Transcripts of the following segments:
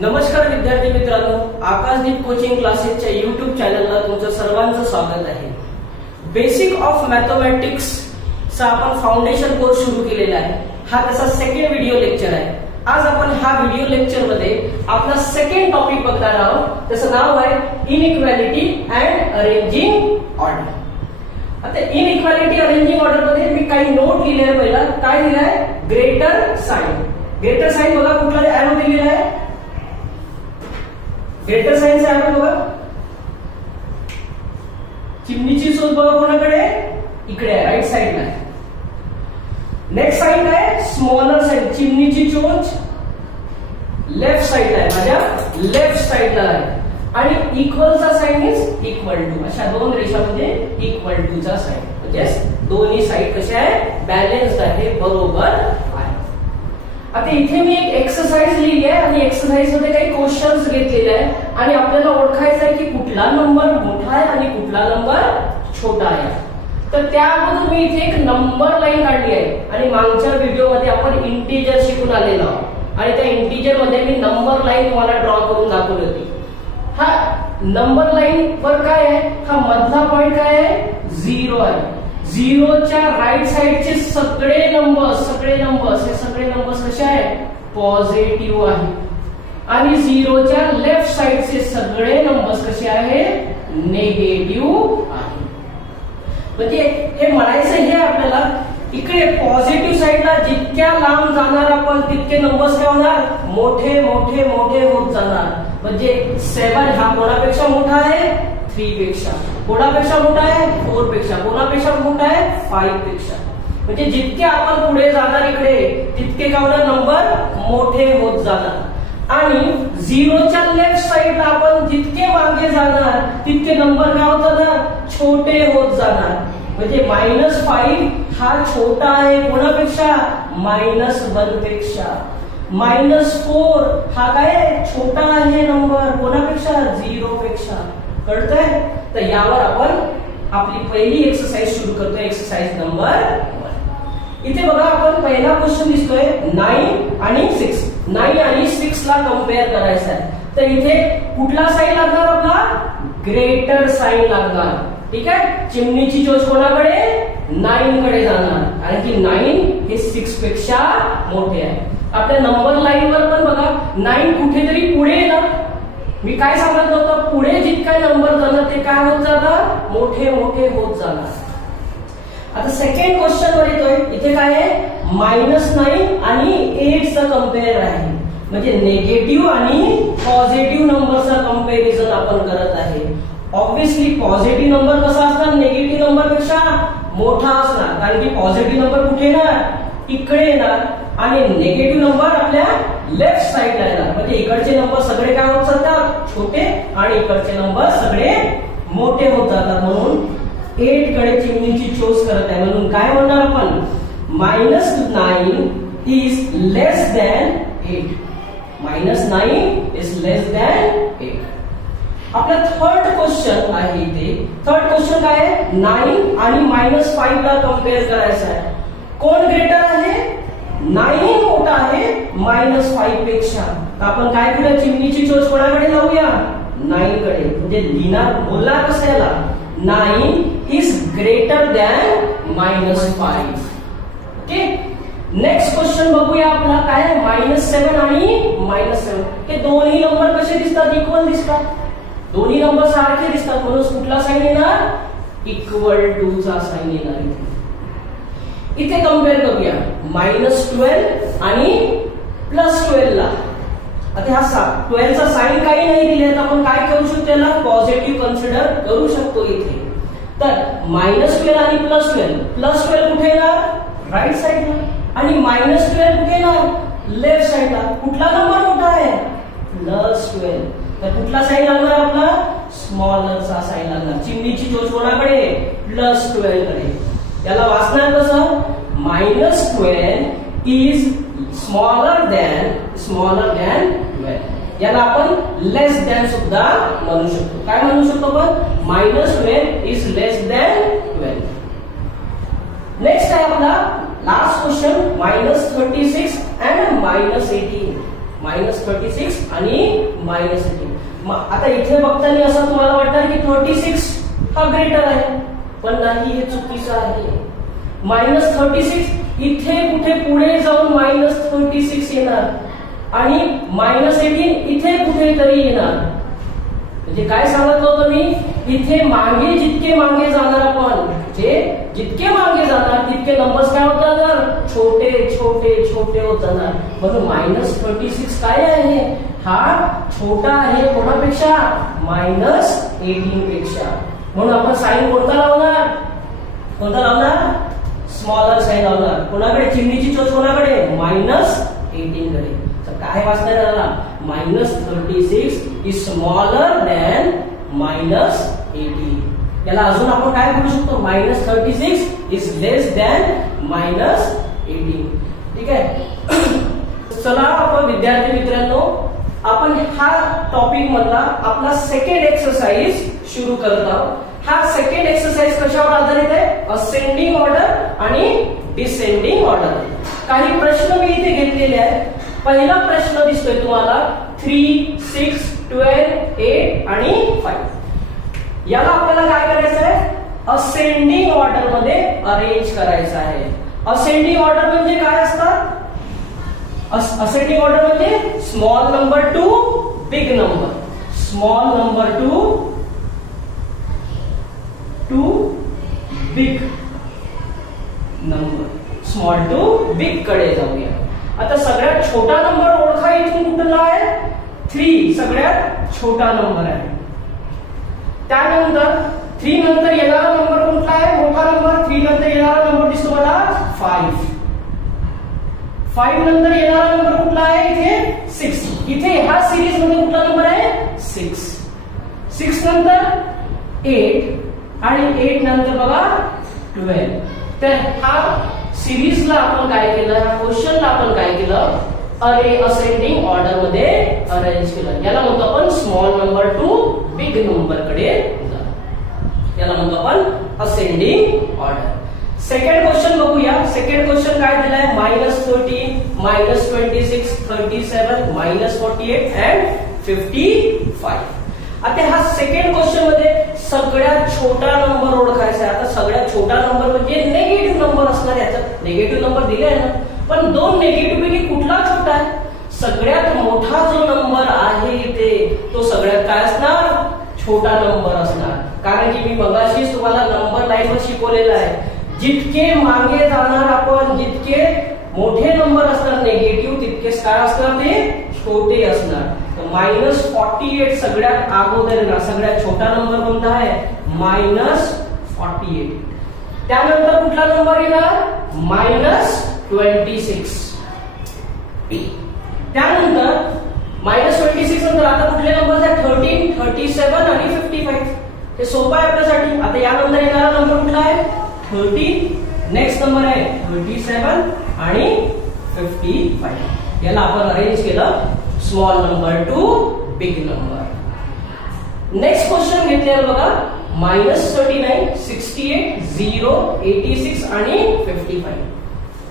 नमस्कार विद्यार्थी मित्रांनो, आकाशदीप कोचिंग क्लासेसच्या YouTube चॅनलला तुमचं सर्वांचं स्वागत आहे। बेसिक ऑफ मॅथमॅटिक्स चा आपण फाउंडेशन कोर्स सुरू केलेला आहे। हा त्याचा सेकंड व्हिडिओ लेक्चर आहे। आज आपण हा व्हिडिओ लेक्चर मध्ये आपला सेकंड टॉपिक बघणार आहोत। त्याचं नाव आहे इनइक्वालिटी अँड अरेंजिंग ऑर्डर। आता इनइक्वालिटी अरेंजिंग ऑर्डर मध्ये मी काही नोट लिहिले आहे। पहिला काय लिहिलंय? Greater sign. ग्रेटर साइन बघा कुठला एरो दिलेला आहे? ग्रेटर साइन चा एरो बघा, चिमणीची चोच बघा कोणाकडे? इकडे आहे, राईट साइडला आहे। नेक्स्ट साइन काय? Smaller sign. चिमणीची चोच लेफ्ट साइडला आहे, माझ्या लेफ्ट साइडला आहे। आणि इक्वलचा साइन इज इक्वल टू। अशा दोन रेषांमध्ये इक्वल टू चा साइन, म्हणजे दोन्ही साइड कशा आहे? बॅलन्स्ड आहे, बरोबर आहे। आता इथे मी एक एक्सरसाइज लिहिली आहे आणि एक्सरसाइज मध्ये काही क्वेश्चन्स घेतलेले आहे आणि आपल्याला ओळखायचं आहे की कुठला नंबर मोठा आहे आणि कुठला नंबर छोटा आहे। तर त्या अगोदर मी इथे एक नंबर लाईन काढली आहे आणि मागच्या व्हिडिओ मध्ये आपण इंटिजर शिकून आलेलो आहोत आणि त्या इंटिजर मध्ये मी नंबर लाईन तुम्हाला ड्रॉ करून दाखवली होती। हा नंबर लाईन वर काय आहे? हा मधला पॉइंट काय आहे? 0 आहे। 0च्या राईट साइडचे सगळे नंबर्स हे सगळे नंबर्स कसे आहेत? पॉझिटिव्ह आहे। आणि 0च्या लेफ्ट साइडचे सगळे नंबर्स कसे आहेत? निगेटिव्ह आहे। म्हणजे हे म्हणायचं हे आपल्याला इकडे पॉझिटिव्ह साइडला जितक्या लांब जाणार आपण तितके नंबर्स काय होणार? मोठे मोठे मोठे होत जाणार। म्हणजे 7 हा कोणापेक्षा मोठा आहे? 3 पेक्षा। कोणापेक्षा मोठा आहे? 4 पेक्षा। कोणापेक्षा मोठा आहे? 5 पेक्षा। म्हणजे जितके आपण पुढे जाणार इकडे तितके काय होणार? नंबर मोठे होत जाणार। आणि 0च्या लेफ्ट साइडला आपण जितके मागे जाणार तितके नंबर काय होत जाणार? छोटे होत जाणार। म्हणजे -5 हा छोटा आहे कोणापेक्षा? -1 पेक्षा। -4 हा काय? छोटा आहे नंबर कोणापेक्षा? 0 पेक्षा। कळतंय? तर यावर आपण आपली पहिली एक्सरसाइज सुरू करतोय, एक्सरसाइज नंबर 1। इथे बघा आपण पहिला क्वेश्चन दिसतोय 9 आणि 6। 9 आणि 6 ला कंपेअर करायचं आहे। तर इथे कुठला साइन लागणार? आपला ग्रेटर साइन लागणार। ठीक आहे? चिमणीची चोच कोणाकडे? 9 कडे जाणार, कारण की 9 हे 6 पेक्षा मोठे आहे। आपल्या नंबर लाईन वर पण बघा 9 कुठेतरी पुढे येणार। मी काय सांगत होतो? पुढे जितका नंबर जाणार ते काय होत जाणार? मोठे मोठे होत जाणार। आता सेकंड क्वेश्चन वर येतोय, इथे काय आहे? -9 आणि 8 चा कंपेअर आहे। म्हणजे निगेटिव्ह आणि पॉझिटिव्ह नंबरचा कंपॅरिझन आपण करत आहे। ऑब्वियसली पॉझिटिव्ह नंबर कसा असणार? निगेटिव्ह नंबर पेक्षा मोठा असणार, कारण की पॉझिटिव्ह नंबर कुठे येणार? इकडे येणार आणि निगेटिव्ह नंबर आपल्या लेफ्ट साइडला येणार। म्हणजे इकडचे नंबर सगळे काय होत जातात? छोटे, आणि इकडचे नंबर सगळे मोठे होत जातात। म्हणून 8 कडे चिमणीची चोच करत आहे। म्हणून काय म्हणणार आपण? -9 is less than 8। -9 is less than 8। आपला थर्ड क्वेश्चन आहे इथे। थर्ड क्वेश्चन काय आहे? 9 आणि -5 ला कंपेअर करायचं आहे। कोण ग्रेटर आहे? 9 मोठा आहे -5 पेक्षा। तर आपण काय करूया? चिमणीची चोच कोणाकडे लावूया? 9 कडे। म्हणजे लिहिणार बोलणार कसं याला? 9 is greater than -5। Okay, next question बघूया आपला काय आहे? -7 आणि -7 हे दोन्ही नंबर कसे दिसतात? इक्वल दिसतात। दोन्ही नंबर सारखे दिसतात, म्हणून कुठला साइन येणार? इक्वल टू चा साइन येणार। इथे कंपेअर करूया -12 आणि +12 ला। आता हा 12 चा साइन काही नाही दिले तर आपण काय करू शकतो? त्याला पॉझिटिव्ह कन्सिडर करू शकतो इथे। तर -12 आणि +12 कुठे येणार? राईट साइडला, आणि -12 कुठे येणार? लेफ्ट साइडला। कुठला नंबर मोठा आहे? +12। तर कुठला साइन लागणार आपला? स्मॉलर चा साइन लागणार। चिमणीची चोच कोणाकडे? +12 कडे। याला वाचणार कसं? -12 इज स्मॉलर दॅन 12। याला आपण लेस दॅन सुद्धा म्हणू शकतो। काय म्हणू शकतो आपण? -12 इज लेस दॅन 12। नेक्स्ट आहे आपला लास्ट क्वेश्चन -36 अँड -18। -36 आणि -18. आता इथे बघताना असं तुम्हाला वाटणार की 36 हा ग्रेटर आहे, पण नाही, हे चुकीचं आहे. -36 इथे कुठे पुढे जाऊन -36 येणार आणि -18 इथे कुठेतरी येणार. म्हणजे काय सांगितलं होतं मी, इथे मागे जितके मागे जाणार आपण, जितके मागे जाणार तितके नंबर्स काय होत जाणार, छोटे छोटे छोटे होत जाणार. म्हणून -36 काय आहे, हा छोटा आहे कोणापेक्षा, -18 पेक्षा. म्हणून आपण साइन कोणता लावणार, स्मॉलर साइन लावणार. कोणाकडे, चिन्हाची चोच कोणाकडे, -18 कडे. तर काय वाचणार आला, -36 इज स्मॉलर दॅन -18. याला अजून आपण काय करू शकतो, -36 इज लेस दॅन -18. ठीक आहे. चला आपण विद्यार्थी मित्रांनो, आपण हा टॉपिक मधला आपला सेकंड एक्सरसाइज सुरू करत आहोत. हा सेकंड एक्सरसाइज कशावर आधारित आहे, असेंडिंग ऑर्डर आणि डिसेंडिंग ऑर्डर. काही प्रश्न मी इथे घेतलेले आहेत. पहिला प्रश्न दिसतोय तुम्हाला 3, 6, 12, 8 आणि 5. याला आपल्याला काय करायचं आहे, असेंडिंग ऑर्डर मध्ये अरेंज करायचं आहे. असेंडिंग ऑर्डर म्हणजे काय असतात, असेंडिंग ऑर्डर म्हणजे small number to big number, small number to big number, small to big कडे जाऊया. आता सगळ्यात छोटा नंबर ओळखा इथून कुठला आहे, 3 सगळ्यात छोटा नंबर आहे. त्यानंतर 3 नंतर येणारा नंबर कुठला आहे, मोठा नंबर. 3 नंतर येणारा नंबर दिसतो मला 5. 5 नंतर येणारा नंबर कुठला आहे, इथे 6. इथे ह्या सिरीज मध्ये कुठला नंबर आहे, 6. 6 नंतर 8 आणि 8 नंतर बघा 12. तर हा सिरीजला आपण काय केलं, क्वेश्चनला आपण काय केलं, अरे असेंडिंग ऑर्डर मध्ये अरेंज केलं. याला म्हणतो आपण small number to big number कडे, याला म्हणतो आपण असेंडिंग ऑर्डर. सेकंड क्वेश्चन बघूया. सेकंड क्वेश्चन काय दिलाय, -13, -26, 37, -48 अँड 55. आता हा सेकंड क्वेश्चन मध्ये सगळ्यात छोटा नंबर ओळखायचा आहे. आता सगळ्यात छोटा नंबर म्हणजे निगेटिव्ह नंबर असणार. याच्यात निगेटिव्ह नंबर दिले आहे ना, पण 2 निगेटिव्ह पैकी कुठला छोटा आहे, सगळ्यात मोठा जो नंबर आहे इथे तो सगळ्यात काय असणार, छोटा नंबर असणार. कारण की मी मगाशीच तुम्हाला नंबर लाईन वर शिकवलेलं आहे, जितके मागे जाणार आपण, जितके मोठे नंबर असणार निगेटिव्ह, तितकेच काय असणार, ते छोटे असणार. -48 सगळ्यात अगोदर ना, सगळ्यात छोटा नंबर कोणता आहे, -48. त्यानंतर कुठला नंबर येणार, -26. त्यानंतर -26 नंतर आता कुठले नंबर आहेत, 13, 37 आणि 55. हे सोपं आहे आपल्यासाठी. आता यानंतर येणारा नंबर कुठला आहे, 13. नेक्स्ट नंबर आहे 37 आणि 55. याला आपण अरेंज केलं small number to big number. Next question घेतलेला बघा, -39, 68, 0, 86 आणि 55.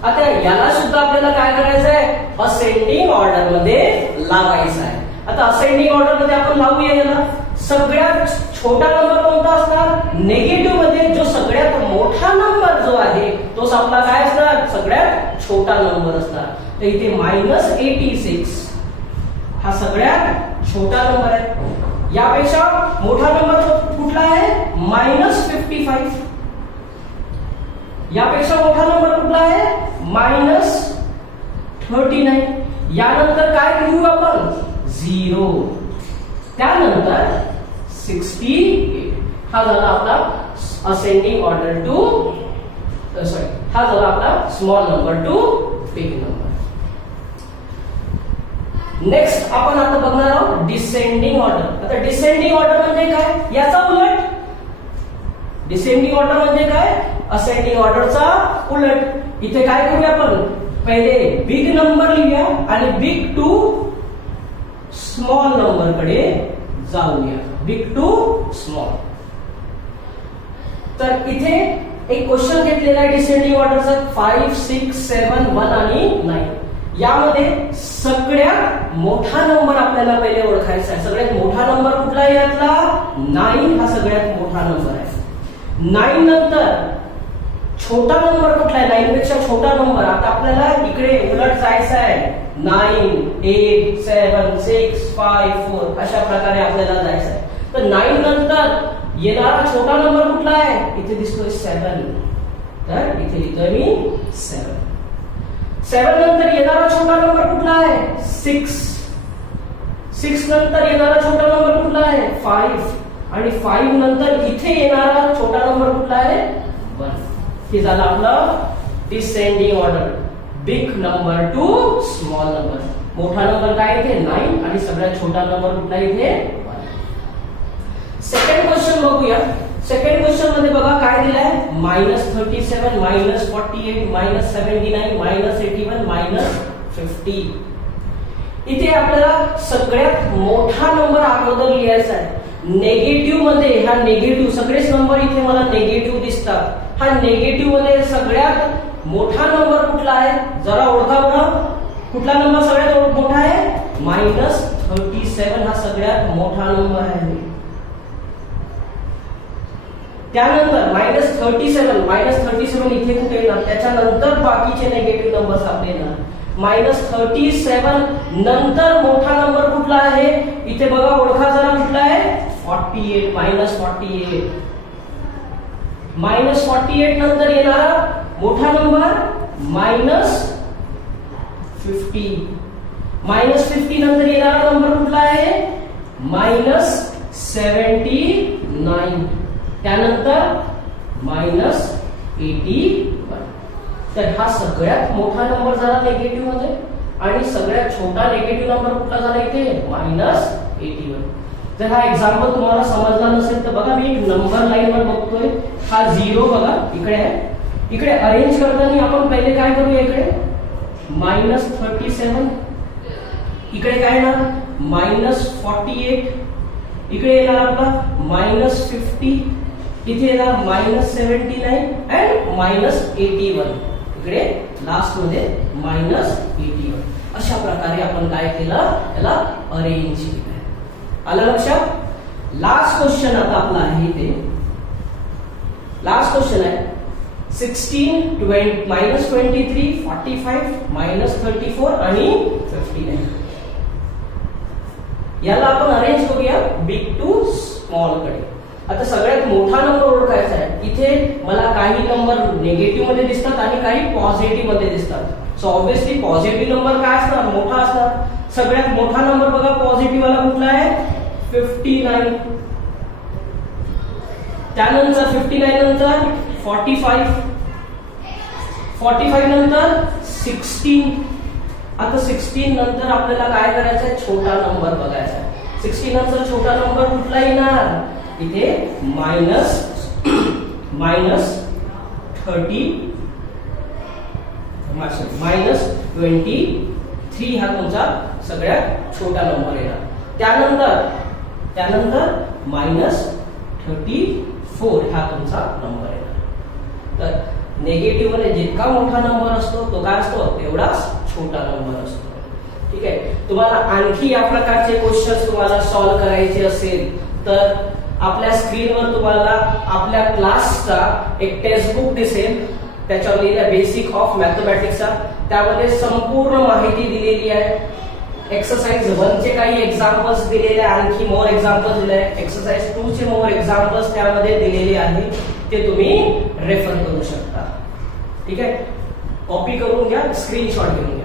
आता याला सुद्धा आपल्याला काय करायचं आहे, असेंडिंग ऑर्डर मध्ये लावायचं आहे. आता असेंडिंग ऑर्डर मध्ये आपण लावूया याला. सगळ्यात छोटा नंबर कोणता असणार, निगेटिव्ह मध्ये जो सगळ्यात मोठा नंबर जो आहे तोच आपला काय असणार, सगळ्यात छोटा नंबर असणार. तर इथे -86 हा सगळ्यात छोटा नंबर आहे. यापेक्षा मोठा नंबर कुठला आहे, -55. यापेक्षा मोठा नंबर कुठला आहे, -39. यानंतर काय लिहू आपण, 0. त्यानंतर 68. हा झाला आपला असेंडिंग ऑर्डर टू, सॉरी, हा झाला आपला small number to big number. Next आपण आता बघणार आहोत डिसेंडिंग ऑर्डर. आता डिसेंडिंग ऑर्डर म्हणजे काय, याचा उलट. डिसेंडिंग ऑर्डर म्हणजे काय, असेंडिंग ऑर्डरचा उलट. इथे काय करूया आपण, पहिले बिग नंबर लिहूया आणि बिग टू स्मॉल नंबर कडे जाऊया, बिग टू स्मॉल. तर इथे एक क्वेश्चन घेतलेला आहे डिसेंडिंग ऑर्डरचा, 5, 6, 7, 1 आणि 9. यामध्ये सगळ्यात मोठा नंबर आपल्याला पहिले ओळखायचा आहे. सगळ्यात मोठा नंबर कुठला आहे यातला? 9 हा सगळ्यात मोठा नंबर आहे. 9 नंतर छोटा नंबर कुठला आहे? 9 पेक्षा छोटा नंबर. आता आपल्याला इकडे उलट जायचं आहे. 9 8 7 6 5 4 अशा प्रकारे आपल्याला जायचं आहे. तर 9 नंतर येणारा छोटा नंबर कुठला आहे? इथे दिसतोय 7. तर इथे लिहितोय मी 7. 7 नंतर येणारा छोटा नंबर कुठला आहे? 6. 6 नंतर येणारा छोटा नंबर कुठला आहे? 5. आणि 5 नंतर इथे येणारा छोटा नंबर कुठला आहे? 1. हे झालं आपलं descending order. Big number two small number. मोठा नंबर काय इथे? 9 आणि सगळ्यात छोटा नंबर कुठला इथे? 1. सेकंड क्वेश्चन बघूया. सेकंड क्वेश्चन मध्ये बघा काय दिलंय? -37 -48 -79 -81 -50. इथे आपल्याला सगळ्यात मोठा नंबर अगोदर लिहायचा आहे. नेगेटिव्ह मध्ये हा नेगेटिव्ह सगळेच नंबर इथे मला नेगेटिव्ह दिसतात. हा नेगेटिव्ह मध्ये सगळ्यात मोठा नंबर कुठला आहे? जरा ओळखा बरं. कुठला नंबर सगळ्यात मोठा आहे? -37 हा सगळ्यात मोठा नंबर आहे. त्यानंतर -37 इथे कुठे येणार? त्याच्यानंतर बाकीचे नेगेटिव्ह नंबर्स आपले येणार. -37 नंतर मोठा नंबर कुठला आहे? इथे बघा ओळखा जरा कुठला आहे? 48 -48. -48 नंतर येणारा मोठा नंबर -50. -50 नंतर येणारा नंबर कुठला आहे? -79. त्यानंतर -81. तर हा सगळ्यात मोठा नंबर झाला नेगेटिव्ह मध्ये आणि सगळ्यात छोटा नेगेटिव्ह नंबर कुठला झाला इथे? -81. जर हा एक्झाम्पल तुम्हाला समजला नसेल तर बघा मी एक नंबर लाईन वर बघतोय. हा 0 बघा इकडे आहे. इकडे अरेंज करताना आपण पहिले काय करूया? इकडे -37. इकडे काय येणार? -48. इकडे येणार आपला -50. इथे येणार -79 and -81. इकडे लास्ट मध्ये -81. अशा प्रकारे आपण काय केलं? त्याला अरेंज केलं. आलं लक्षात? लास्ट क्वेश्चन आता आपला आहे ते. लास्ट क्वेश्चन आहे 16 -23 45 -34 आणि 59. याला आपण अरेंज करूया बिग टू स्मॉल कडे. आता सगळ्यात मोठा नंबर ओळखायचा आहे. इथे मला काही नंबर निगेटिव्ह मध्ये दिसतात आणि काही पॉझिटिव्ह मध्ये दिसतात. सो ऑब्विसली पॉझिटिव्ह नंबर काय असणार? मोठा असणार. सगळ्यात मोठा नंबर बघा पॉझिटिव्ह वाला कुठला आहे? 59. त्यानंतर 59 नंतर 45. 45 नंतर 16. आता 16 नंतर आपल्याला काय करायचं आहे? छोटा नंबर बघायचा आहे. 16 नंतर छोटा नंबर कुठला येणार? इथे -23 हा तुमचा सगळ्यात छोटा नंबर येणार. त्यानंतर -34 हा तुमचा नंबर येणार. तर नेगेटिव्ह मध्ये जितका मोठा नंबर असतो तो काय असतो? तेवढाच छोटा नंबर असतो. ठीक आहे. तुम्हाला आणखी या प्रकारचे क्वेश्चन्स तुम्हाला सॉल्व्ह करायचे असेल तर आपल्या स्क्रीनवर तुम्हाला आपल्या क्लासचा एक टेक्स्ट बुक दिसेल. त्याच्यावर लिहिलं बेसिक ऑफ मॅथमॅटिक्सचा. त्यामध्ये संपूर्ण माहिती दिलेली आहे. एक्सरसाइज 1 चे काही एक्झाम्पल्स दिलेले, आणखी मोर एक्झाम्पल्स दिले आहे. एक्सरसाइज 2 चे मोर एक्झाम्पल्स त्यामध्ये दिलेले आहे. ते तुम्ही रेफर करू शकता. ठीक आहे. कॉपी करून घ्या, स्क्रीनशॉट घेऊन घ्या.